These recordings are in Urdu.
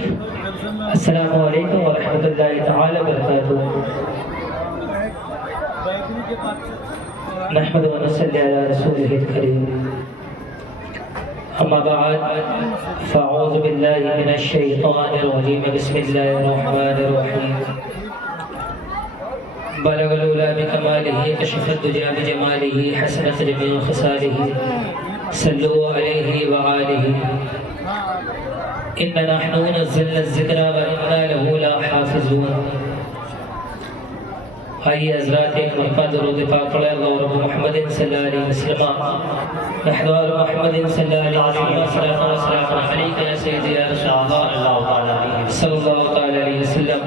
السلام علیکم ورحمۃ اللہ تعالی وبرکاتہ۔ نحمد و نصلی علی رسولہ الکریم، اما بعد فاعوذ باللہ من الشیطان الرجیم، بسم اللہ الرحمن الرحیم۔ بلغ العلا بکمالہ، کشف الدجی بجمالہ، حسنت جمیع خصالہ، صلوا علیہ وآلہ۔ إِنَّا نَحْنُ نَزَّلْنَا الذِّكْرَ وَإِنَّا لَهُ لَحَافِظُونَ۔ آئیے حضرات ایک مرتبہ درود پاک پڑھیں، اللہ رب محمد صلی اللہ علیہ وسلم، نحوار محمد صلی اللہ علیہ وسلم، صلاۃ و سلام علیک یا سیدی یا رسول اللہ صلی اللہ علیہ وسلم۔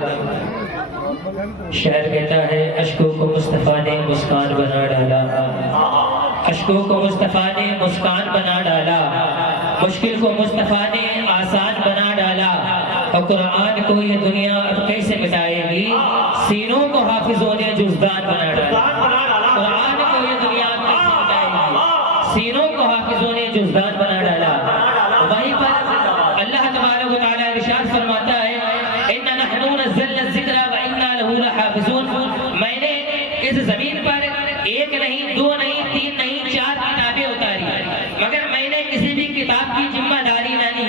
شاعر کہتا ہے اشکوں کو مصطفیٰ نے مسکان بنا ڈالا، اشکوں کو مصطفیٰ نے مسکان بنا ڈالا، مشکل کو مصطفیٰ نے آسان بنا ڈالا، اور قرآن کو یہ دنیا اب کیسے مٹائے گی، سینوں کو حافظوں نے جزدان بنا ڈالا۔ قرآن کو یہ دنیا اب کیسے مٹائے گی، سینوں کو حافظوں نے جزدان بنا ڈالا۔ وہیں پر اللہ تبارک و تعالیٰ ارشاد فرماتا ہے اِنَّا نَحْنُ نَزَّلْنَا الذِّكْرَ وَإِنَّا لَهُ لَحَافِظُونَ۔ میں نے اس زمین پر ایک نہیں، دو نہیں، تین نہیں، 4 کتابیں اتاری، مگر میں نے کسی بھی کتاب کی ذمہ داری نہ لی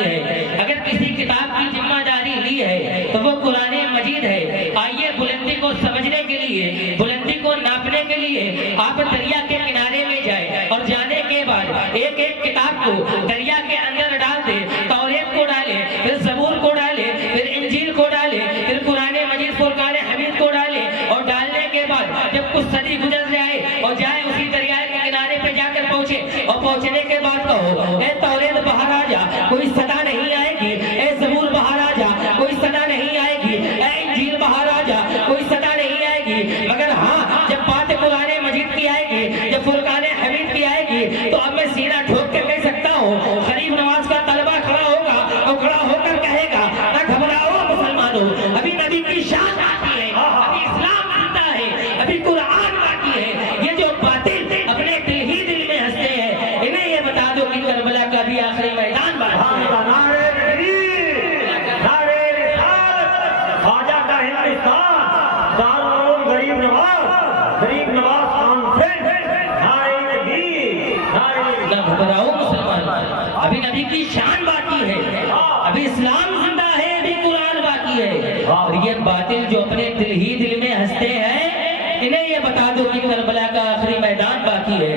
ہے۔ اگر کسی کتاب کی ذمہ داری لی ہے تو وہ قرآن مجید ہے۔ آئیے بلندی کو سمجھنے کے لیے، بلندی کو ناپنے کے لیے آپ دریا کے کنارے میں جائیں، اور جانے کے بعد ایک ایک کتاب کو دریا کے اندر ڈال دے، توریت کو ڈالے، پھر زبور کو ڈالے، پھر انجیل کو ڈالے، پھر قرآن مجید فرقان حمید کو ڈالے، اور ڈالنے کے بعد جب کچھ صدی گزر جائے اور جائے اسی دریا کے کنارے پہ جا کر پہنچے، اور پہنچنے کے بعد کہو اے توریت باہر آ جا، کوئی صدا نہیں آئے گی، اے زبور باہر آ جا، کوئی صدا نہیں آئے گی، اے انجیل باہر آ جا، کوئی صدا نہیں آئے گی، مگر ہاں جب بات قرآن مجید کی آئے گی، جب فرقان حمید کی آئے گی، تو اب میں سینہ ٹھوک کے کہہ سکتا ہوں، غریب نواز کا طلبہ کھڑا ہوگا اور کھڑا ہو کر کہے گا نہ گھبراؤ مسلمانوں، ابھی نبی کی شان باقی ہے، ابھی اسلام زندہ ہے، ابھی قرآن باقی ہے۔ یہ جو باطل اپنے دل ہی دل میں ہنستے ہیں، انہیں یہ بتا دو کہ کربلا کا بھی آخری میدان باقی ہے۔ ابھی نبی کی شان باقی ہے، ابھی اسلام زندہ ہے، ابھی قرآن باقی ہے۔ اور یہ باطل جو اپنے دل ہی دل میں ہنستے ہیں، انہیں یہ بتا دو کہ کربلا کا آخری میدان باقی ہے۔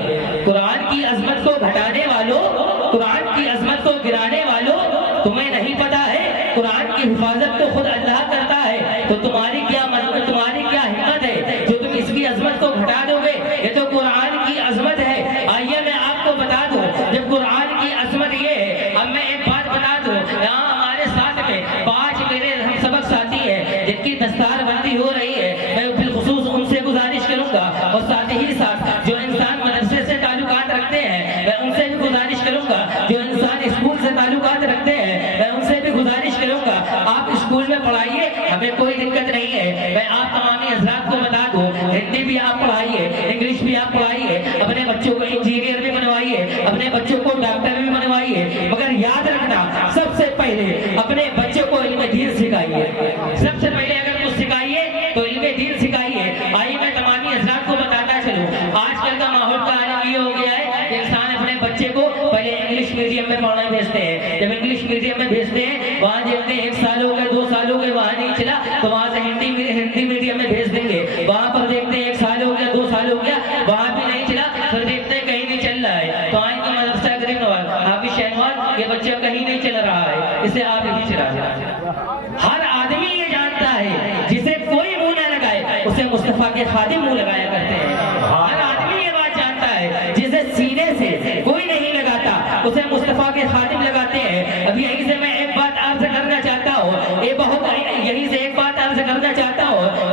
قرآن کی عظمت کو گھٹانے والوں، قرآن کی عظمت کو گرانے والوں، تمہیں نہیں پتا ہے قرآن کی حفاظت تو خود اللہ کرتا ہے، تو تمہاری کیا ہمت ہے جو تم اس کی عظمت کو گھٹا دو گے؟ یہ تو قرآن کی عظمت ہے۔ آئیے میں آپ کو بتا دوں، جب قرآن کی عظمت یہ ہے، اب میں ایک بات بتا دوں، یہاں ہمارے ساتھ میں 5 میرے ہم سبق ساتھی ہیں جن کی دستار بندی ہو رہی ہے، میں بالخصوص ان سے گزارش کروں گا، اور ساتھ ہی ساتھ جو انسان مدرسے سے تعلقات رکھتے ہیں میں ان سے بھی گزارش کروں گا، جو انسان اسکول سے تعلقات رکھتے ہیں میں ان سے بھی گزارش کروں گا، آپ اسکول میں پڑھائیے، ہمیں کوئی دقت نہیں ہے۔ میں آپ تمامی حضرات کو بتا دوں، ہندی بھی آپ پڑھائیے، انگلش بھی آپ پڑھائیے، اپنے بچوں کو انجینئر بھی بنوائیے، اپنے بچوں کو ڈاکٹر بھی بنوائیے، مگر یاد رکھنا سب سے پہلے اپنے بچوں کو علم دین سکھائیے۔ سب سے پہلے اگر کچھ سکھائیے تو علم دین سکھائیے۔ آئیے میں تمامی حضرات کو بتاتا چلوں، آج کل کا ماحول کا عالم یہ ہو گیا ہے کہ انسان اپنے بچے کو پہلے انگلش میڈیم میں پڑھنے بھیجتے ہیں، جب انگلش میڈیم میں بھیجتے ہیں وہاں دیکھتے ہیں 1 سال ہو گئے، 2 سال ہو گئے، وہاں نہیں چلا تو وہاں سے ہندی میڈیم میں بھیج دیں گے، وہاں پر دیکھتے ہیں 1 سال ہو گیا، 2 سال ہو گیا، وہاں بھی نہیں چلا، پھر دیکھتے ہیں کہیں نہیں چل رہا ہے تو آئیں گے مدرسہ غریب نواز، حافظ شہنواز، یہ بچہ کہیں نہیں چل رہا ہے، اسے آپ ہی چلا جائیں۔ ہر آدمی یہ جانتا ہے جسے کوئی منہ نہ لگائے اسے مصطفیٰ کے خادم منہ لگایا کرتے ہیں۔ ہر آدمی یہ بات جانتا ہے جسے سینے سے کوئی نہیں لگاتا اسے مصطفیٰ کے خادم لگاتے ہیں۔ اب یہیں سے میں ایک بات عرض کرنا چاہتا ہوں،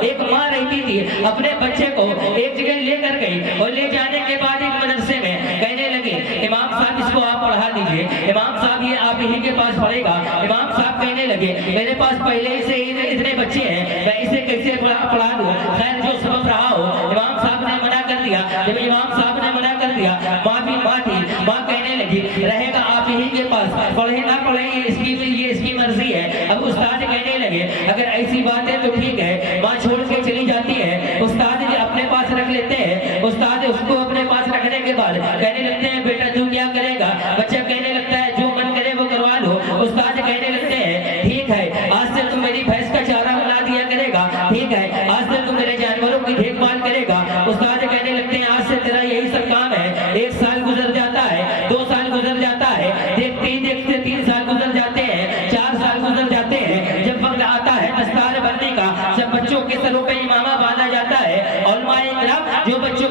ایک ماں رہتی تھی، اپنے بچے کو ایک جگہ لے کر گئی، اور لے جانے کے بعد ایک مدرسے میں کہنے لگی امام صاحب اس کو آپ پڑھا دیجئے، امام صاحب یہ آپ ہی کے پاس پڑھے گا۔ امام صاحب کہنے لگے میرے پاس پہلے ہی سے اتنے بچے ہیں، میں اسے کیسے پڑھا دوں، خیر جو سبب رہا ہو۔ امام صاحب نے منع کر دیا، جب امام صاحب نے منع کر دیا ماں بھی ماں تھی، ماں کہنے لگی رہے گا آپ ہی کے پاس، پڑھے نہ پڑھے یہ اس کی مرضی ہے. اب استاد کہنے لگے اگر ایسی بات ہے تو ٹھیک ہے, ماں چھوڑ کے چلی جاتی ہے, استاد اپنے پاس رکھ لیتے ہیں. استاد اس کو اپنے پاس رکھنے کے بعد کہنے لگتے ہیں بیٹا تو کیا کرے گا؟ بچہ کہنے لگتا ہے جو من کرے وہ کروا لو. استاد کہنے لگتے ہیں ٹھیک ہے آج سے تم میری بھینس کا چارہ بنا دیا کرے گا, ٹھیک ہے آج سے تم میرے جانوروں کی دیکھ بھال کرے گا. استاد کہنے لگتے ہیں آج سے تیرا یہی سب کام ہے. 1 سال گزر جاتا ہے, 2 سال گزر جاتا ہے, دیکھتے ہی دیکھتے 3 سال گزر جاتے ہیں, 4 سال گزر جاتے ہیں. جب وقت آتا ہے دستار بندی کا, جب بچوں کے سروں پہ امامہ باندھا جاتا ہے, علماء کرام جو بچوں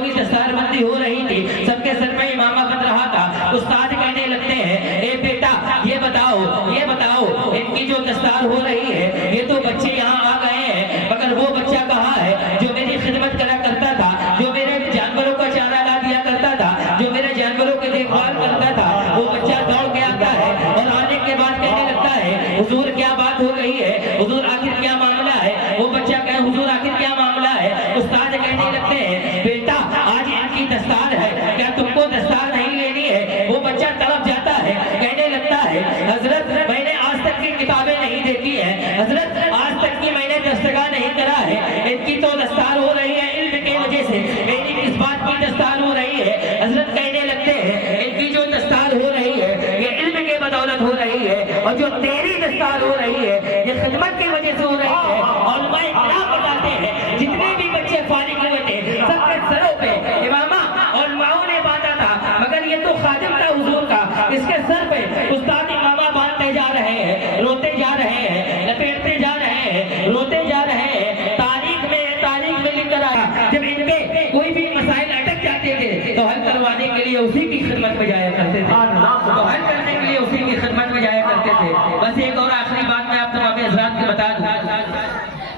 کی دستار بندی ہو رہی تھی سب کے سر پہ امامہ بن رہا تھا, استاد کہنے لگتے ہیں اے بیٹا یہ بتاؤ ان کی جو دستار ہو رہی ہے یہ تو بچے یہاں آ گئے ہیں, مگر وہ بچہ کہاں ہے جو میری خدمت کرا کرتا تھا, جو میرے جانوروں کا چارہ لا دیا کرتا تھا, جو میرے جانوروں کی دیکھ بھال کرتا تھا. وہ بچہ دوڑ کے آتا ہے اور آنے کے بعد کہنے لگتا ہے حضور کیا بات ہو رہی ہے, حضور آخر کیا معاملہ ہے؟ وہ بچہ کہے حضور آخر کیا معاملہ ہے؟ استاد کہنے لگتے ہیں بیٹا آج ان کی دستار ہے, کیا تم کو دستار نہیں لینی ہے؟ وہ بچہ تڑپ جاتا ہے, کہنے لگتا ہے حضرت میں نے آج تک کی کتابیں نہیں دیکھی ہیں, حضرت آج تک کی میں نے دستگاہ نہیں کرا ہے, ان کی تو دستار ہو رہی ہے علم کی وجہ سے, میری کس بات کی دستار ہو رہی ہے؟ حضرت کہنے لگتے ہیں ان کی جو دستار ہو رہی ہے یہ علم کے بدولت ہو رہی ہے, اور جو تیری دستار ہو رہی ہے یہ خدمت کی وجہ سے ہو رہی ہے. علماء کرام بتاتے ہیں جتنے بھی بچے فارغ ہوئے تھے سب کے سروں پہ امامہ علماؤں نے باندھا تھا, مگر یہ تو خادم تھا حضور کا, اس کے سر پہ استاد امامہ باندھتے جا رہے ہیں, روتے جا رہے ہیں, لپیٹتے جا رہے ہیں, روتے جا رہے ہیں. تاریخ میں لکھ کر آیا جب ان کے کوئی بھی مسائل اٹک جاتے تھے تو حل کروانے کے لیے اسی کی خدمت میں جایا کرتے تھے, تو حل کرنے کے لیے اسی کی خدمت میں جایا کرتے تھے. بس ایک اور آخری بات میں آپ تمام حضرات کو بتا دوں,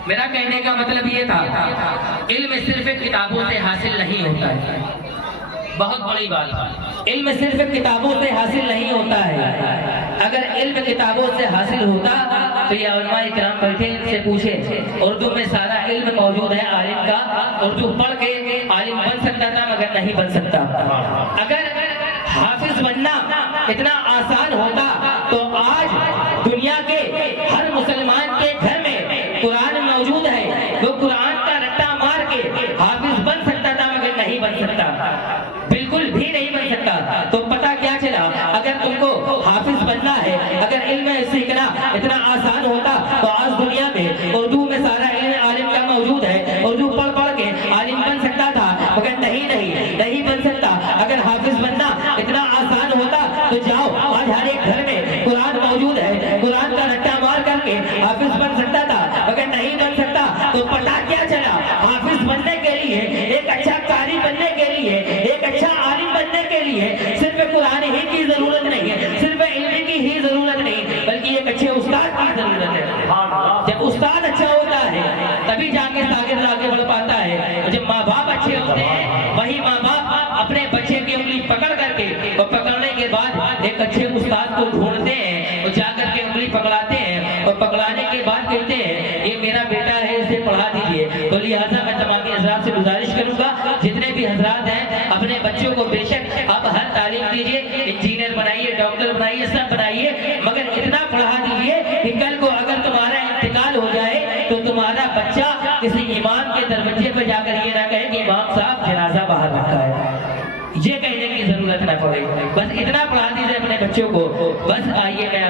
میرا کہنے کا مطلب یہ تھا علم صرف کتابوں سے حاصل نہیں ہوتا ہے. بہت بڑی بات, علم صرف کتابوں سے حاصل نہیں ہوتا ہے. اگر علم کتابوں سے حاصل ہوتا تو یہ علماء کرام بیٹھے ان سے پوچھے, اردو میں سارا علم موجود ہے عالم کا, اردو پڑھ کے عالم بن سکتا تھا مگر نہیں بن سکتا. اگر حافظ بننا اتنا آسان ہوتا تو آج دنیا کے ہر مسلمان کے گھر میں قرآن موجود ہے, وہ قرآن کا رٹا مار کے حافظ بن سکتا تھا مگر نہیں بن سکتا, بالکل بھی نہیں بن سکتا. تو پتہ کیا چلا, اگر تم کو حافظ بننا ہے, اگر علم سیکھنا اتنا آسان ہوتا تو آج دنیا میں اردو میں سارا علم عالم کا موجود ہے, اردو پڑھ کے عالم بن سکتا تھا مگر نہیں بن سکتا. اگر حافظ بننا اتنا آسان ہوتا تو جاؤ آج ہر ایک گھر میں قرآن موجود ہے, قرآن کا رٹا مار کر کے حافظ بن سکتا تھا مگر نہیں بن سکتا. تو پتہ کیا چلا, حافظ بننے کے لیے, ایک اچھا قاری بننے کے لیے, ایک اچھا عالم بننے کے لیے صرف قرآن ہی کی ضرورت نہیں ہے, صرف علم کی ہی ضرورت نہیں, بلکہ ایک اچھے استاد کی ضرورت ہے. جب استاد اچھا ہوتا ہے تبھی جا کے شاگرد آگے بڑھ پاتا ہے. جب ماں باپ اچھے ہوتے ہیں وہی ماں باپ اپنے بچے کی انگلی پکڑ کر کے اور پکڑنے کے بعد ایک اچھے استاد کو ڈھونڈتے ہیں, اور جا کر کے انگلی پکڑاتے ہیں, اور پکڑانے کے بعد کہتے ہیں یہ میرا بیٹا ہے اسے پڑھا دیجیے. تو لہٰذا میں تمام حضرات سے گزارش کروں گا, جتنے بھی حضرات ہیں اپنے بچوں کو بے شک آپ ہر تعلیم دیجیے, انجینئر بنائیے, ڈاکٹر بنائیے, سب بنائیے, مگر اتنا پڑھا دیجیے کہ کل کو اگر تمہارا انتقال ہو جائے تو تمہارا بچہ کسی امام کے دروازے پہ جا کر یہ نہ کہے کہ امام صاحب جنازہ باہر رکھا ہے, یہ کہنے کی ضرورت نہ پڑے. بس اتنا پڑھا دیجیے اپنے بچوں کو. بس آئیے میں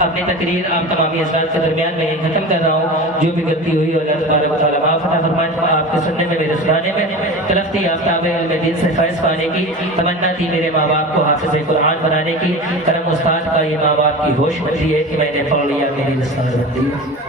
اپنی تقریر آپ تمامی حضرات کے درمیان میں ختم کر رہا ہوں. جو بھی غلطی ہوئی اللہ تبارک و تعالیٰ معاف عطا فرمائے. آپ کے سننے میں, میرے سنانے میں طرف تھی آفتاب علم دین سے فیض پانے کی, تمنا تھی میرے ماں باپ کو حافظ قرآن بنانے کی. کرم استاد کا یہ ماں باپ کی ہوش بچی ہے کہ میں نے پڑھ لیا, میری دستار بن دی.